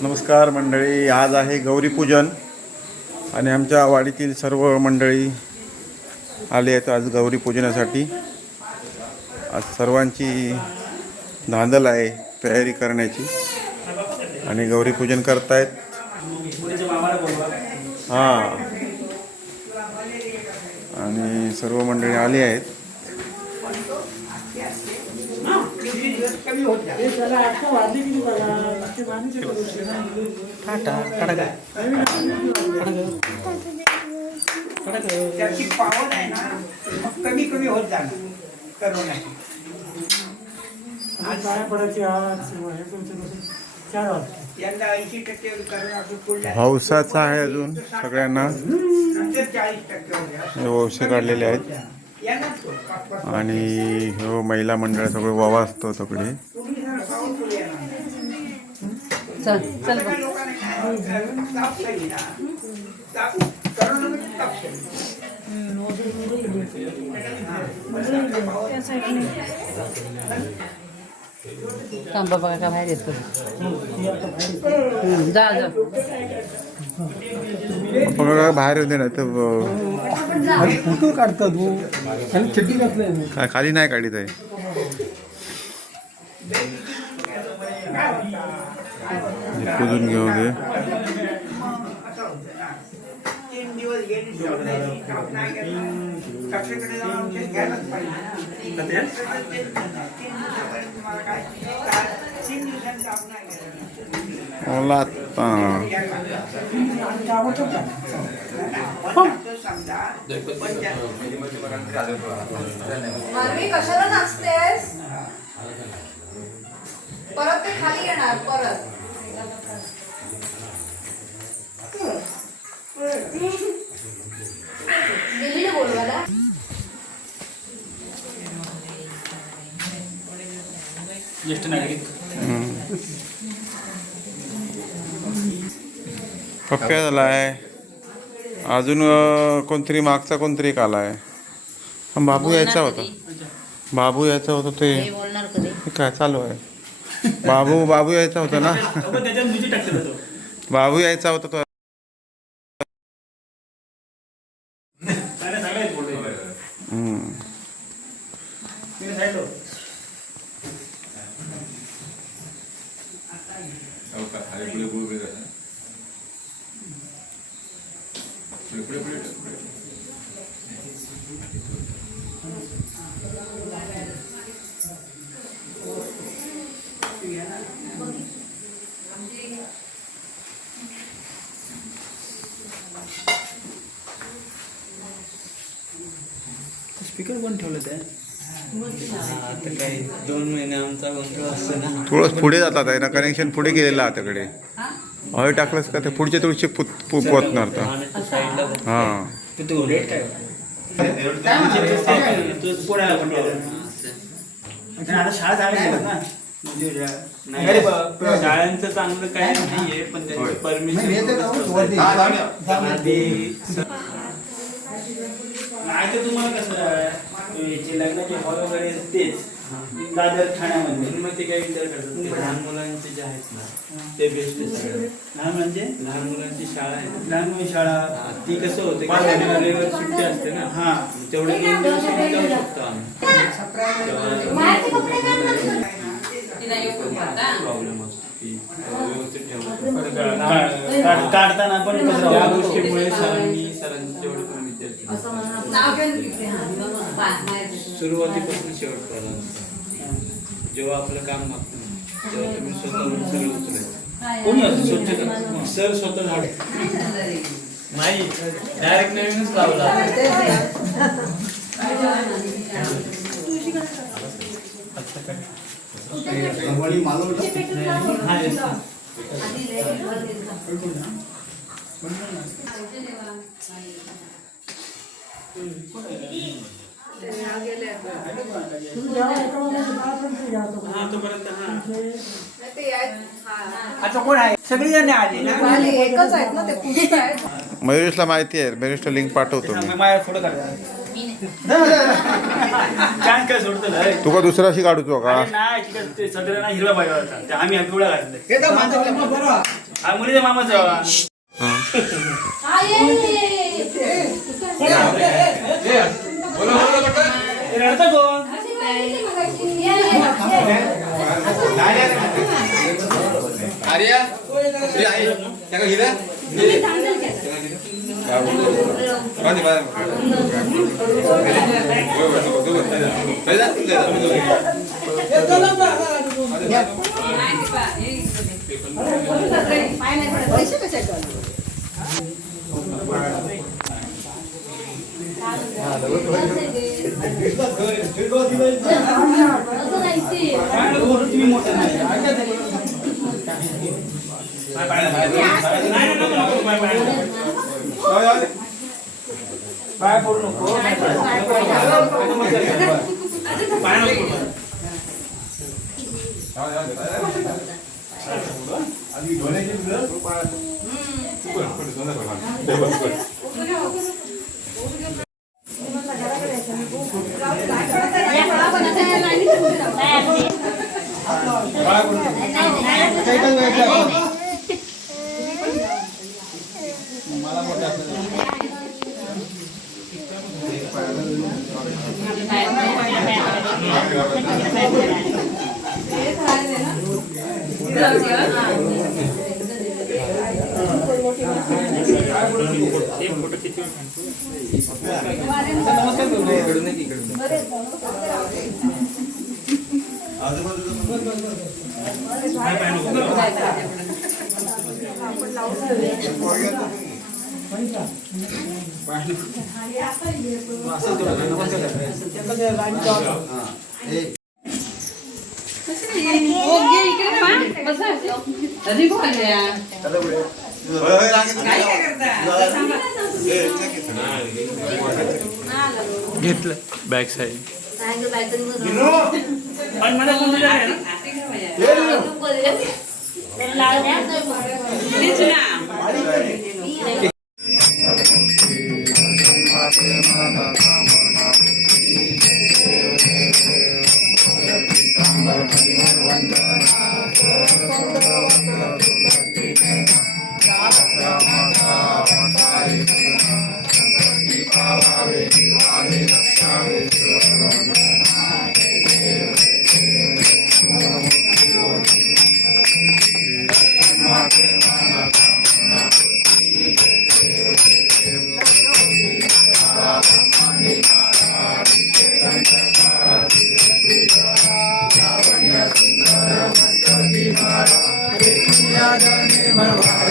नमस्कार मंडळी आज आहे गौरीपूजन आणि आमच्या वाडीतील सर्व मंडळी आले आहेत आज गौरीपूजनासाठी आज सर्वांची धांदल आहे तयारी करण्याची आणि गौरीपूजन करतायत. हां. आणि सर्व मंडळी आली आहेत. त्याची पावर आहे ना मग कमी कमी होत जाणार करोना. आज पाया पडायची आज? हे तुमचं हौसाचा आहे अजून सगळ्यांना. वंश काढलेले आहेत. आणि हो महिला मंडळ सगळं वावा असतो सगळे. चल काय थांबा बघा का बाहेर येतो जा जा. बाहेर येते ना तर फोटो काढतात हो. खाली नाही काढीत आहे. पुजून घेऊ दे तीन दिवस गेले नाही. डॉक्टरकडे जाऊन औषध घ्यायलाच पाहिजे. तीन दिवसापर्यंत तुम्हाला काय? तीन दिवसांनी कशाला नाचतेस? परत ते खाली येणार परत. बोलवायला पप्प्या झालाय अजून कोणतरी मागचा कोणतरी एक आलाय हा, बाबू यायचा होता. बाबू यायचा होता ते. बोलणार कधी? काय चालू आहे? बाबू बाबू यायचा होता ना? बाबू यायचा होता तो. स्पीकर पण ठेवलं त्या आता काही दोन महिने आमचा गोंधळ असतो ना. थोडं पुढे जातात आहे ना कनेक्शन पुढे गेलेलं आहे त्याकडे हळ टाकलंस का ते पुढचे थोडीशी पुत पु- पोचणार तर. साईडला हां. तर तो रेट काय शाळा चालू ना? नाही. शाळांचं चांगलं काही नाहीये पण त्यांची परमिशन नाही तर तुम्हाला कसं याचे लग्नाचे हॉल वगैरे तेच दादर ठाण्यामध्ये. मग ते काही विचार करतात लहान मुलांचे जे आहेत ना ते बेस्ट लहान म्हणजे? लहान मुलांची शाळा आहे. लहान मुली शाळा. ती कसं होते की शनिवारीवर सुट्टी असते ना हा. तेवढे दोन दिवस जाऊ शकतो आम्ही. प्रॉब्लेम असतो. काढताना पण त्या? गोष्टीमुळे सरांनी सरांनी तेवढं तिथे हा. सुरुवातीपासून शेवटपर्यंत जेव्हा आपलं काम मागतं तेव्हा तुम्ही स्वतःहून सगळं उचलायचं कोणी असं स्वच्छता सर स्वतः झाड. नाही डायरेक्ट नवीनच लावला. आहेत. हा. आता कोण आहे सगळी जण आली ना खाली एकच आहेत ना ते पुढे आहेत मयुरेशला माहिती आहे मयुरेशला लिंक पाठवतो मी माझ्या फोटो काढा चान्स काय सोडतो लय तुका दुसराशी काढूचो का अरे नाही तिकडे ते सदराला हिरवा पाहिजे होता ते आम्ही पिवळा घातले हे तर माझं लग्न बरं. मुलीचा मामाचा हा. हा, ये, ये, ये, ये, ये. ते रडतं कोण ये, ये, ये. पैसे कसे तुम्ही मोठं नाही नाही, नको, नको, पाय पाय नको. पाय पडू नको पाय नको घेतलं बॅक साईड पण मला Amen.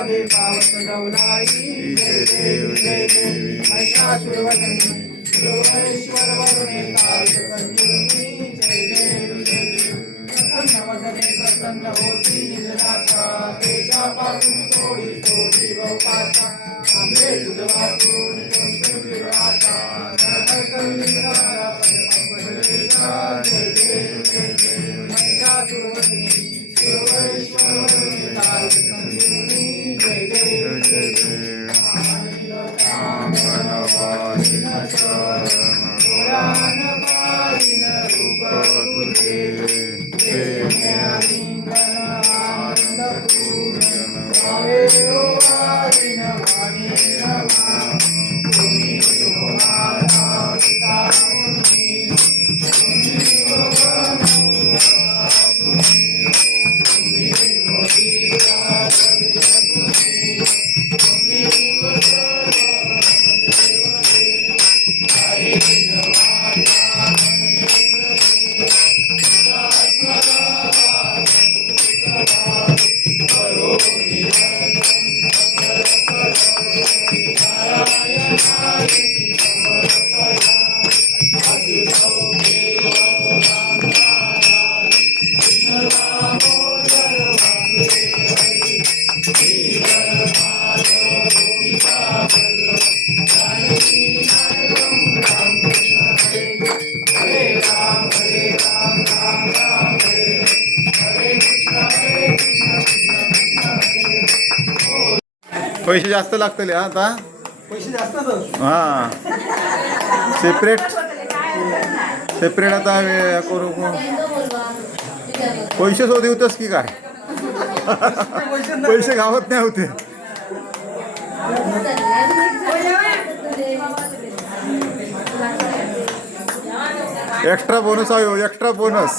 लागे पावत डवलाई जय देव जय देव महिषासुरवदनी सुरेश्वर वरुणे कालिक संजीवनी जय देव जय. देव प्रसन्न वदने प्रसन्न होती निजराचा तेजा पासून सोडी सोडी बहुपाचा आंबे दुधवातून पैसे जास्त लागतले हा आता. पैसे जास्तच हा. सेपरेट सेपरेट आता हे करू. पैसे शोध होतस की काय? पैसे गावात नाही होते. एक्स्ट्रा बोनस आहे एक्स्ट्रा बोनस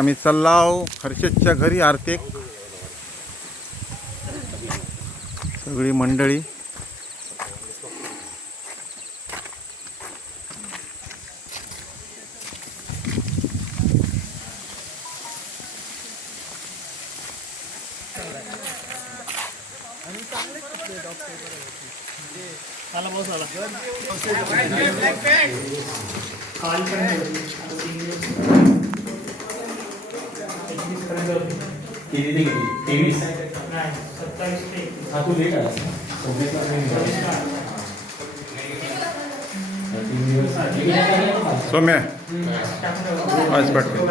आम्ही चाललाव हर्षदच्या घरी आर्थिक सगळी मंडळी. किती ते किती तेवीस हा तू लेट आला नाही? सौम्य आज पटकन